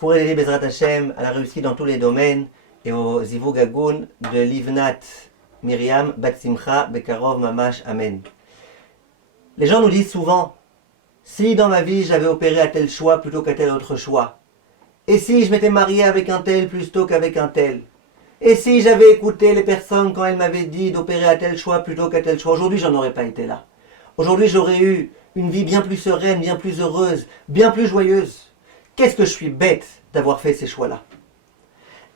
pour aider Bezrat Hashem à la réussite dans tous les domaines et au Zivug Agun de Livnat Miriam Bat Simcha Bekarov Mamash Amen. Les gens nous disent souvent, si dans ma vie j'avais opéré à tel choix plutôt qu'à tel autre choix, et si je m'étais marié avec un tel plutôt qu'avec un tel, et si j'avais écouté les personnes quand elles m'avaient dit d'opérer à tel choix plutôt qu'à tel choix, aujourd'hui j'en aurais pas été là. Aujourd'hui j'aurais eu une vie bien plus sereine, bien plus heureuse, bien plus joyeuse. Qu'est-ce que je suis bête d'avoir fait ces choix-là?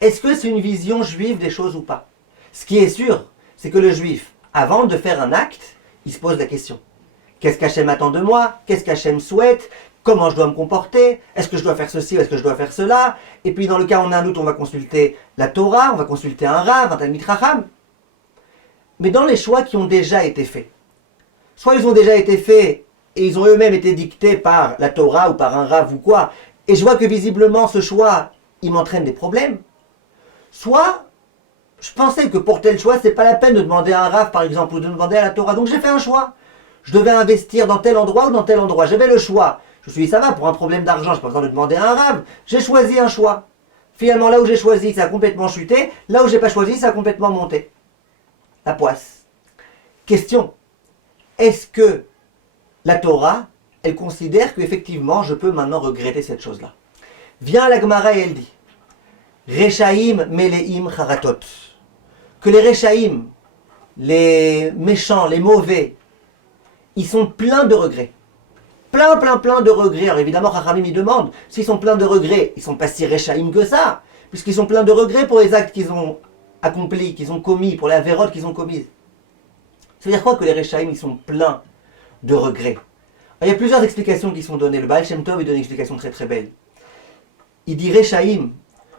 Est-ce que c'est une vision juive des choses ou pas? Ce qui est sûr, c'est que le juif, avant de faire un acte, il se pose la question. Qu'est-ce qu'Hachem attend de moi? Qu'est-ce qu'Hachem souhaite? Comment je dois me comporter? Est-ce que je dois faire ceci ou est-ce que je dois faire cela? Et puis dans le cas où on a un doute, on va consulter la Torah, on va consulter un Rav, un Talmid Chacham. Mais dans les choix qui ont déjà été faits, soit ils ont déjà été faits et ils ont eux-mêmes été dictés par la Torah ou par un Rav ou quoi, et je vois que visiblement ce choix, il m'entraîne des problèmes, soit je pensais que pour tel choix, c'est pas la peine de demander à un Rav par exemple ou de demander à la Torah, donc j'ai fait un choix. Je devais investir dans tel endroit ou dans tel endroit, j'avais le choix. Je me suis dit, ça va, pour un problème d'argent, je n'ai pas besoin de demander à un Rav. J'ai choisi un choix. Finalement, là où j'ai choisi, ça a complètement chuté. Là où j'ai pas choisi, ça a complètement monté. La poisse. Question. Est-ce que la Torah, elle considère qu'effectivement, je peux maintenant regretter cette chose-là? Vient la Gemara et elle dit, Rechaim meleim charatot. Que les Rechaim, les méchants, les mauvais, ils sont pleins de regrets. Plein de regrets. Alors évidemment, Chachamim, ils demandent, s'ils sont pleins de regrets, ils ne sont pas si réchaïm que ça, puisqu'ils sont pleins de regrets pour les actes qu'ils ont accomplis, qu'ils ont commis, pour les avérotes qu'ils ont commises. Ça veut dire quoi que les réchaïm, ils sont pleins de regrets? Alors, il y a plusieurs explications qui sont données. Le Baal Shem Tov, il donne une explication très très belle. Il dit réchaïm.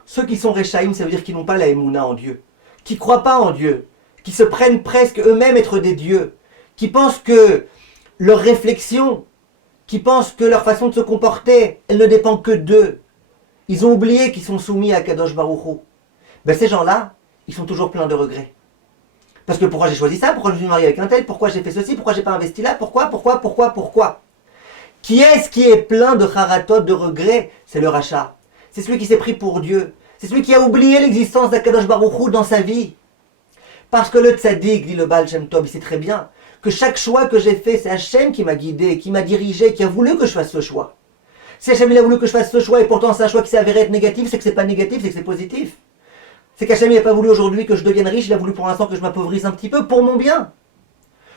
Ceux qui sont réchaïm, ça veut dire qu'ils n'ont pas la émouna en Dieu, qui ne croient pas en Dieu, qui se prennent presque eux-mêmes être des dieux, qui pensent que leur réflexion, qui pensent que leur façon de se comporter, elle ne dépend que d'eux. Ils ont oublié qu'ils sont soumis à Kadosh Baruch Hu. Ben ces gens-là, ils sont toujours pleins de regrets. Parce que pourquoi j'ai choisi ça? Pourquoi je me suis marié avec un tel? Pourquoi j'ai fait ceci? Pourquoi j'ai pas investi là? Pourquoi? Qui est-ce qui est plein de charatot, de regrets? C'est le rachat. C'est celui qui s'est pris pour Dieu. C'est celui qui a oublié l'existence d'Akadosh Baruch Hu dans sa vie. Parce que le tzaddik, dit le Baal Shem Tov, il sait très bien que chaque choix que j'ai fait, c'est Hachem qui m'a guidé, qui m'a dirigé, qui a voulu que je fasse ce choix. Si Hachem il a voulu que je fasse ce choix et pourtant c'est un choix qui s'est avéré être négatif, c'est que c'est pas négatif, c'est que c'est positif. C'est qu'Hachem il n'a pas voulu aujourd'hui que je devienne riche, il a voulu pour l'instant que je m'appauvrisse un petit peu pour mon bien.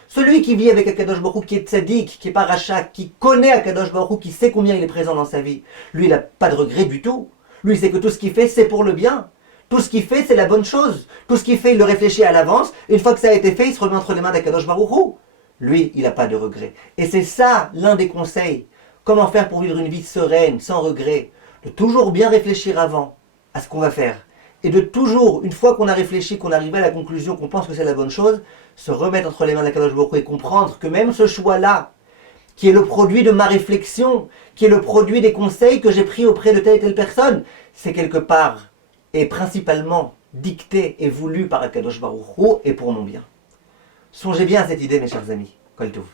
Celui qui vit avec Akadosh Baruch Hu, qui est tzaddik, qui est pas rachat, qui connaît Akadosh Baruch Hu, qui sait combien il est présent dans sa vie, lui il n'a pas de regret du tout. Lui il sait que tout ce qu'il fait c'est pour le bien. Tout ce qu'il fait, c'est la bonne chose. Tout ce qu'il fait, il le réfléchit à l'avance. Et une fois que ça a été fait, il se remet entre les mains d'Akadosh Baruch Hu. Lui, il n'a pas de regret. Et c'est ça, l'un des conseils. Comment faire pour vivre une vie sereine, sans regret. De toujours bien réfléchir avant à ce qu'on va faire. Et de toujours, une fois qu'on a réfléchi, qu'on arrive à la conclusion, qu'on pense que c'est la bonne chose, se remettre entre les mains d'Akadosh Baruch Hu et comprendre que même ce choix-là, qui est le produit de ma réflexion, qui est le produit des conseils que j'ai pris auprès de telle et telle personne, c'est quelque part et principalement dicté et voulu par Akadosh Baruch Hu et pour mon bien. Songez bien à cette idée, mes chers amis. Kol Tov.